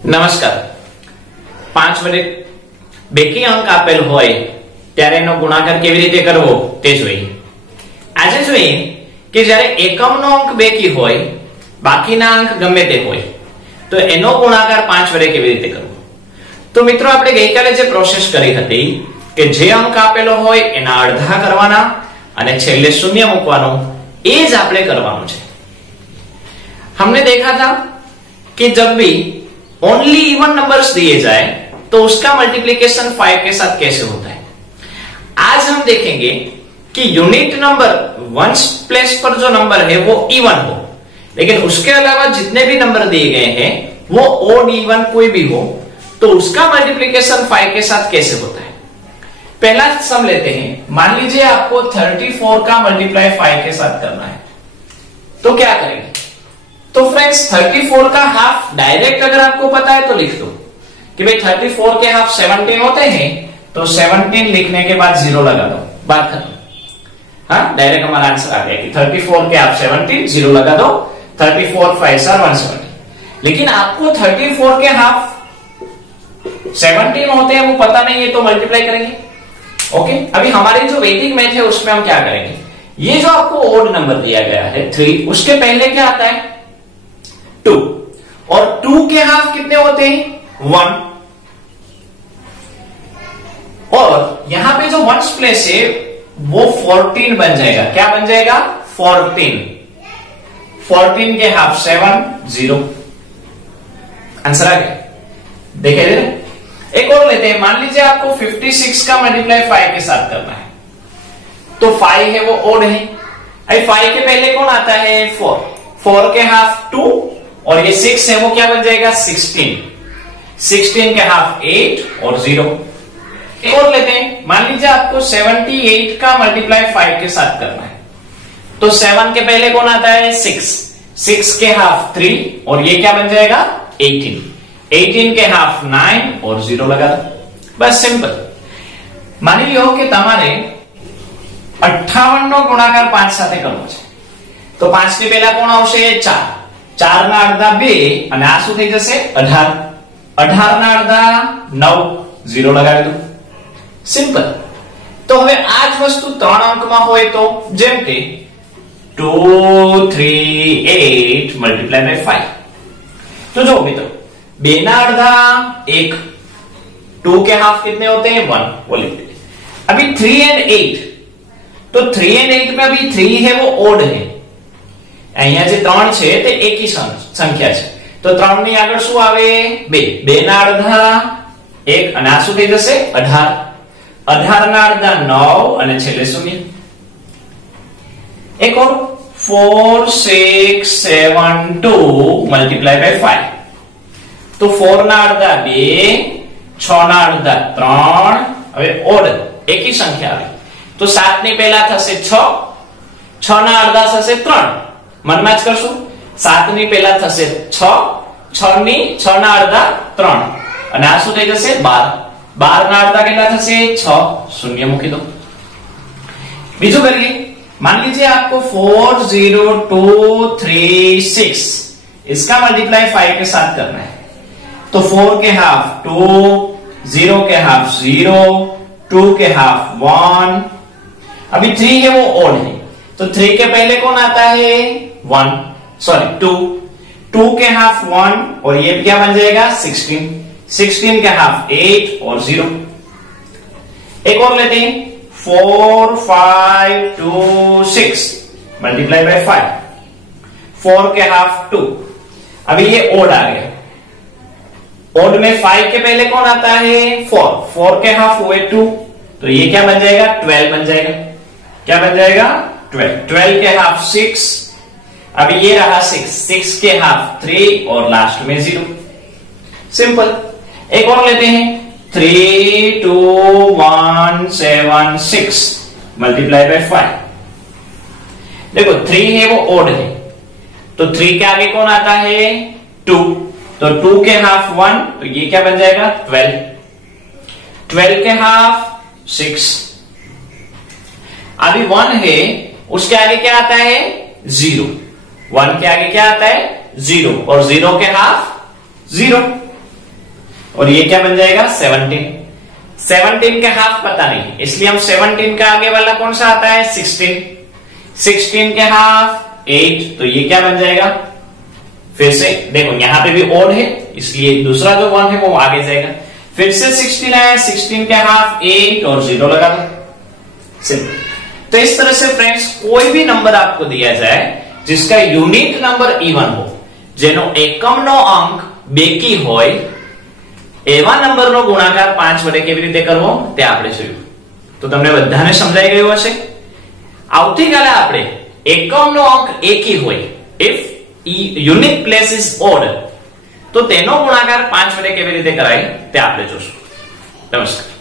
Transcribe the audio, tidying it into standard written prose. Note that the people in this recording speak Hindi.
નમસ્કાર. 5 વડે બેકી અંક આપેલ હોય ત્યારે એનો ગુણાકાર કેવી રીતે કરવો તે જોઈએ. આજે જોઈએ કે જ્યારે એકમનો અંક બેકી હોય, બાકીના અંક ગમે તે હોય તો એનો ગુણાકાર 5 વડે કેવી રીતે કરવો. તો મિત્રો આપણે ગઈકાલે જે પ્રોસેસ કરી હતી કે જે અંક આપેલો હોય એના અડધા કરવાના અને છેલ્લે શૂન્ય મૂકવાનો, એ જ આપણે કરવાનું છે. हमने देखा था कि जब भी ओनली इवन नंबर्स दिए जाए तो उसका मल्टीप्लिकेशन 5 के साथ कैसे होता है. आज हम देखेंगे कि यूनिट नंबर वंस प्लेस पर जो नंबर है वो इवन हो, लेकिन उसके अलावा जितने भी नंबर दिए गए हैं वो ओड इवन कोई भी हो तो उसका मल्टीप्लिकेशन 5 के साथ कैसे होता है. पहला सम लेते हैं. मान लीजिए आपको 34 का मल्टीप्लाई 5 के साथ करना है, तो क्या करेंगे. तो फ्रेंड्स 34 का हाफ डायरेक्ट अगर आपको पता है तो लिख दो कि भाई 34 के हाफ 17 होते हैं, तो 17 लिखने के बाद 0 लगा दो, बात खत्म. हाँ, डायरेक्ट हमारा आंसर आ गया कि 34 के हाफ 17, 0 लगा दो. 34 5 are 170. लेकिन आपको 34 के हाफ 17 होते हैं वो पता नहीं है, तो मल्टीप्लाई करेंगे. ओके, अभी हमारी जो वैदिक मैथ है उसमें हम क्या करेंगे. ये जो आपको ओड नंबर दिया गया है 3, उसके पहले क्या आता है 2, और 2 के हाफ कितने होते हैं 1, और यहां पे जो वंस प्लेस है वो 14 बन जाएगा. क्या बन जाएगा 14. 14 के हाफ 7, 0. आंसर आ गया. देखे दे. एक और लेते हैं. मान लीजिए आपको 56 का मल्टीप्लाई 5 के साथ करना है, तो 5 है वो ओड है. अभी 5 के पहले कौन आता है 4. 4 के हाफ 2, और ये 6 है वो क्या बन जाएगा 16. 16 के हाफ 8 और 0. एक और लेते हैं. मान लीजिए आपको 78 का मल्टीप्लाई 5 के साथ करना है, तो 7 के पहले कौन आता है 6. 6 के हाफ 3, और ये क्या बन जाएगा 18. 18 के हाफ 9 और 0 लगा दो. बस सिंपल. માની લો કે તમારે 58 નો ગુણાકાર 5 સાથે કરવો છે, તો 5 ની પહેલા કોણ આવશે 4. 4 ના અડધા 2, અને આ શું થઈ જશે 18. 18 ના અડધા 9, 0 લગાવી દો. સિમ્પલ. તો હવે આ જ વસ્તુ 3 અંકમાં હોય તો, જેમ કે 238 મલ્ટીપ્લાય બાય 5. तो जो मित्रों 2 ना अर्धा 1, 2 के हाफ कितने होते हैं 1, वो लिख लीजिए. अभी 3 and 8, तो 3 and 8 में अभी 3 है वो ओड है. અહીંયા જે 3 છે તે એકી સંખ્યા છે, તો 3 ની આગળ શું આવે 2. 2 ના અડધા 1, અને આ શું થઈ જશે 18. 18 ના અડધા 9, અને છેલ્લે 0. એક ઓર 4 6 7 2 મલ્ટીપ્લાય બાય 5, તો 4 ના અડધા 2, 6 ના અડધા 3. હવે ઓડ એકી સંખ્યા આવે, તો 7 ની પહેલા થશે 6, 6 ના અડધા થશે 3. મનમાં જ કરશું. 7 ની પહેલા થશે 6, 6 ના અડધા 3, અને આ શું થઈ જશે 12. 12 ના અડધા કેટલા થશે 6, શૂન્ય મૂકી દો. બીજું કરીએ. मान लीजिए आपको 4 0 2 3 6 इसका मल्टीप्लाई 5 के साथ करना है, तो 4 के हाफ 2, 0 के हाफ 0, 2 के हाफ 1. अभी 3 है वो ओड है, तो 3 के पहले कौन आता है 1, सॉरी 2. 2 के हाफ 1, और ये क्या बन जाएगा 16. 16 के हाफ 8 और 0. एक और लेते हैं. 4 5 2 6 मल्टीप्लाई बाय 5. 4 के हाफ 2. अभी ये ओड आ गया. ओड में 5 के पहले कौन आता है 4. 4 के हाफ हुए 2, तो ये क्या बन जाएगा 12 बन जाएगा. क्या बन जाएगा 12. 12 के हाफ 6. अभी ये रहा 6. 6 के हाफ 3, और लास्ट में 0. सिंपल. एक और लेते हैं. 3 2 1 7 6 मल्टीप्लाई बाय 5. देखो 3 है वो ओड है, तो 3 के आगे कौन आता है 2, तो 2 के हाफ 1, तो ये क्या बन जाएगा 12. 12 के हाफ 6. अभी 1 है, उसके आगे क्या आता है 0. 1 के आगे क्या आता है 0, और 0 के हाफ 0. और ये क्या बन जाएगा 17। 17 के हाफ पता नहीं, इसलिए हम 17 का आगे वाला कौन सा आता है 16। 16 के हाफ 8, तो ये क्या बन जाएगा, फिर से देखो यहां पे भी ओड है, इसलिए दूसरा जो 1 है वो आगे जाएगा। फिर से 16 है, 16 के हाफ 8 और 0 लगा दो, सिंपल। तो इस तरह से फ्रेंड्स कोई भी नंबर आपको दिया जाए जिसका यूनिट नंबर इवन हो, જેનો એકમનો અંક બેકી હોય, એવા નંબરનો ગુણાકાર 5 વડે કેવી રીતે કરવો તે આપણે જોયું। તો તમને બધાને સમજાઈ ગયું હશે। આવતીકાલે આપણે એકમનો અંક એકી હોય, if unit place is odd, તો તેનો ગુણાકાર 5 વડે કેવી રીતે કરાય તે આપણે જોશું। નમસ્કાર।